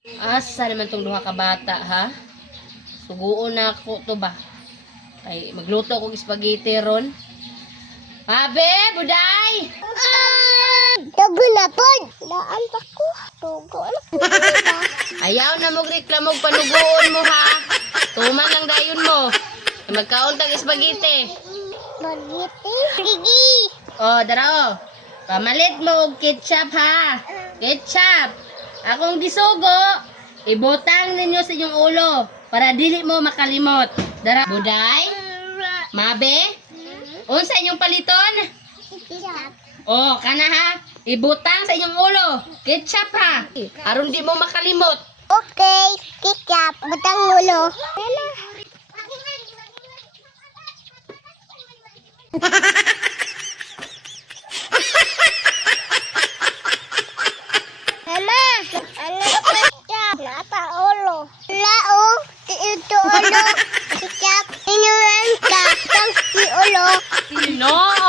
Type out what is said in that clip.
Asa naman tong duha ka bata, ha? Suguon na ako to ba? Ay, magluto akong spaghetti ron. Abe, buday! Tugo na po. Laan pa ko. Tugo na po. Ayaw na mo reklamog panuguon mo, ha? Tuman lang dayon mo. Magkaon tag spaghetti. Bagiti. Gigi. Oh, dara oh. Pamalit mo og ketchup, ha? Ketchup. Akong gisugo, ibutang ninyo sa inyong ulo para dili mo makalimot. Dara, buday? Mabe? Unsa inyong paliton? Ketchup. Oh, kana ha? Ibutang sa inyong ulo. Ketchup ha. Aron di mo makalimot. Okay. Ketchup. Batang ulo. Mama, ano ketchup? Napa ulo. Lao, ito ulo. Ketchup, inuran ka. Tang si ulo. No.